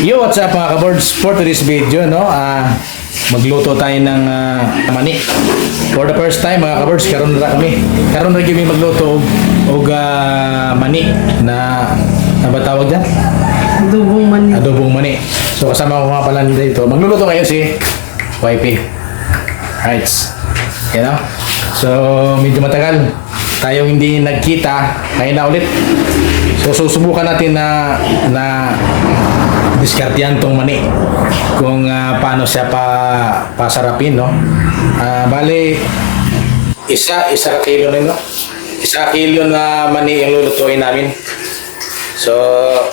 Yo, what's up mga kaboards? For today's video, no, magluto tayo ng mani. For the first time mga kaboards, karon na kami. Karon na kami magluto og mani na ba tawag dyan? Adobong mani. Adobong mani. So kasama ko nga pala dito. Magluluto kayo si Wifey. Right. You know? So medyo matagal tayong hindi nagkita. Ngayon na ulit. So susubukan natin na diskartehan tong mani kung paano siya pasarapin, no? Bale isa kilo na, no? Isa kilo na mani yung lulutuin namin. So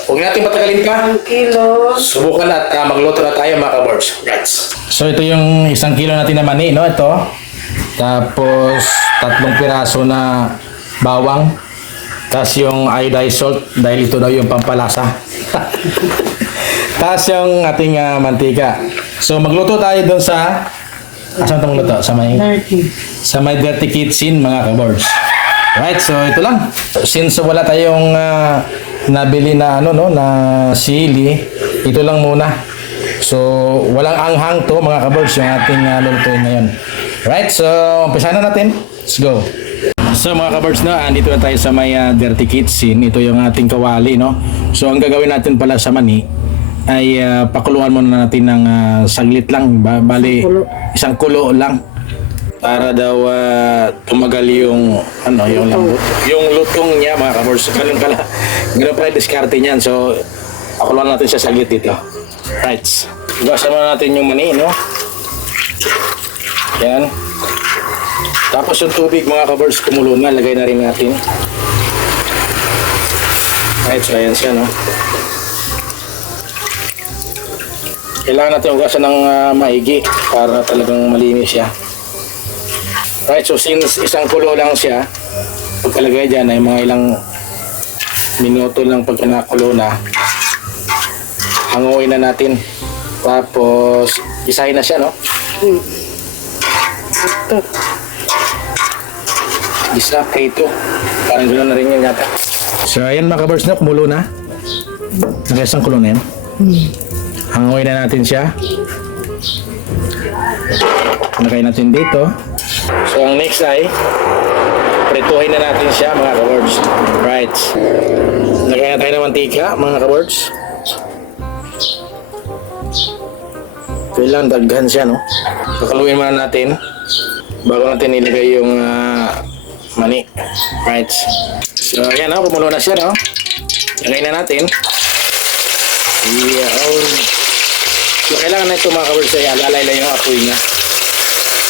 huwag natin patagalin pa. 1 kilo. Subukan at magluto na tayo mga kaboards. Right. So ito yung 1 kilo natin na mani, no? Ito. Tapos 3 piraso na bawang. Tapos yung iodized salt dahil ito daw yung pampalasa. Tapos yung ating mantika. So magluto tayo doon sa asan itong luto? Sa may dirty kitchen mga kaboards. Right, so ito lang. Since wala tayong nabili na na sili, ito lang muna. So walang anghang to mga kaboards yung ating lulutuin ngayon. Right, so umpisa na natin. Let's go. So mga kaboards, no, andito na tayo sa may dirty kitchen. Ito yung ating kawali, no. So ang gagawin natin pala sa mani ay pakuluan muna natin ng saglit lang, bali isang kulo lang para daw tumagal yung yung lambot, yung lutong niya mga kaboards. Ganun pala diskarte niyan. So pakuluan natin siya saglit dito. Right, gawasan muna natin yung mani, no. Yan. Tapos yung tubig mga kaboards kumulo na, lagay na rin natin. Right, so ayan siya, no. Kailangan natin ugasan ng maigi para talagang malinis siya. Right, so since isang kulo lang siya, pagkalagay dyan ay mga ilang minuto lang pag nakulo na, hanguin na natin. Tapos isahin na siya, no. Ito. Isa, ito. Parang gano'n na rin yan yata. So ayan mga kaboards, na kumulo na. Nag-isang kulo na yan. Hanguin na natin siya. Lagay natin dito. So ang next ay prituhin na natin siya mga kaboards. Right. Lagay na tayo ng mantika mga kaboards. Kailangan daghan siya, no. Pakaluin muna natin bago natin ilagay yung mani. Right. So ayan, no, kumulo na siya, no. Lagay na natin. Iyaw. So kailangan na ito mga kaboards ay alalay lang yung apoy niya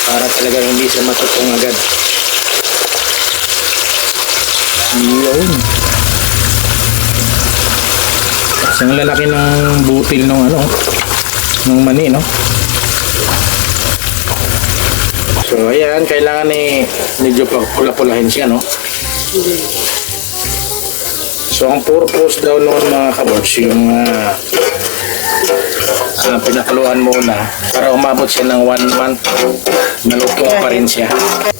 para talaga hindi siya matutong agad. Iyaw. Isang lalaki ng butil ng ng mani, no. So ayan, kailangan medyo pula-pulahin siya, no. So ang purpose daw noon mga kaboards yung pinakuluan muna para umabot siya ng 1 month, malutong pa rin siya.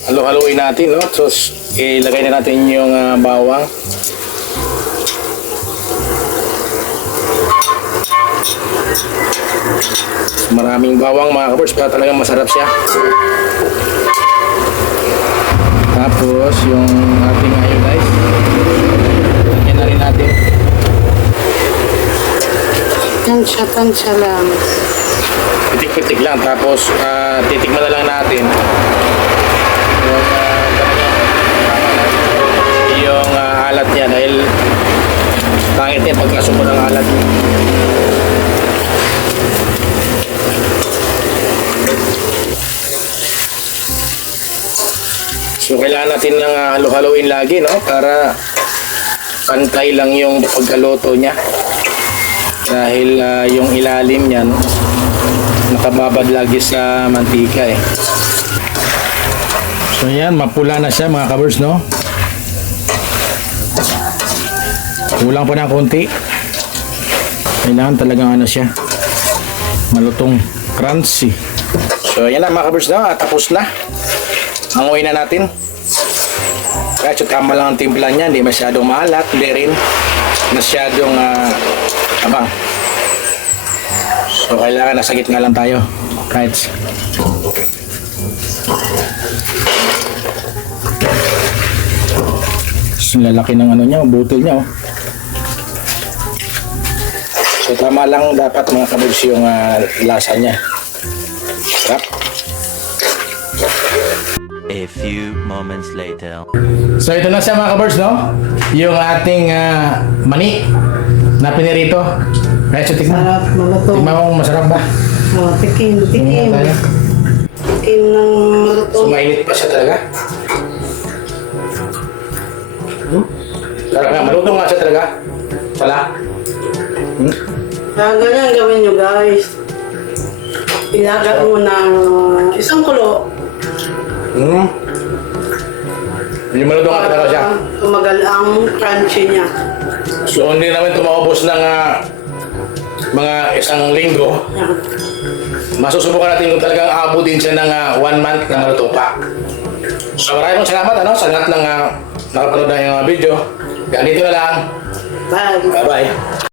Halo-haloin natin, no. So ilagay na natin yung bawang. Maraming bawang mga kaboards para talagang masarap siya. Tapos yung ating iodized, lagyan na rin natin. Tansya lang. Pitik-pitik lang. Tapos titikman na lang natin yung alat niya dahil pangit yan pagkasubo ng alat. So kailangan natin ng halo-haloin lagi, no, para pantay lang yung pagkaluto niya. Dahil yung ilalim niyan nakababad lagi sa mantika, eh. So yan, mapula na siya mga kaboards, no. Kulang pa ng konti. Kailangan talagang siya, malutong, crunchy. So yan na mga kaboards, no, tapos na. Hanguin na natin. Kaya tama lang ang timpla niya, hindi masyadong maalat, hindi rin masyadong abang. So kailangan nasa gitna lang tayo. Right. So, lalaki ng ano niya, butil niya. Oh. So tama lang dapat mga kabibs yung lasa niya. Sarap. A few moments later. So ito na siya mga kabirds, no? Yung ating mani na pinirito. Right, so tikman. Sarap, maluto. Tikman mo kung masarap ba? Oh, tikim, Tingnan tikim. tayo. Tikim ng maluto. So mainit pa siya talaga. Sarap nga, maluto nga siya talaga. Pala. Kaya ganyan gawin nyo guys. Ilaga mo ng isang kulo. Yung maluto nga talaga siya. Tumagal ang crunchy niya. So hindi namin tumaubos ng mga isang linggo. Yan. Masusubukan natin kung talagang aabutin siya ng 1 month na maluto pa. So maraming salamat sa lahat ng nakapanood ng video. Ganito na lang. Bye. Bye-bye.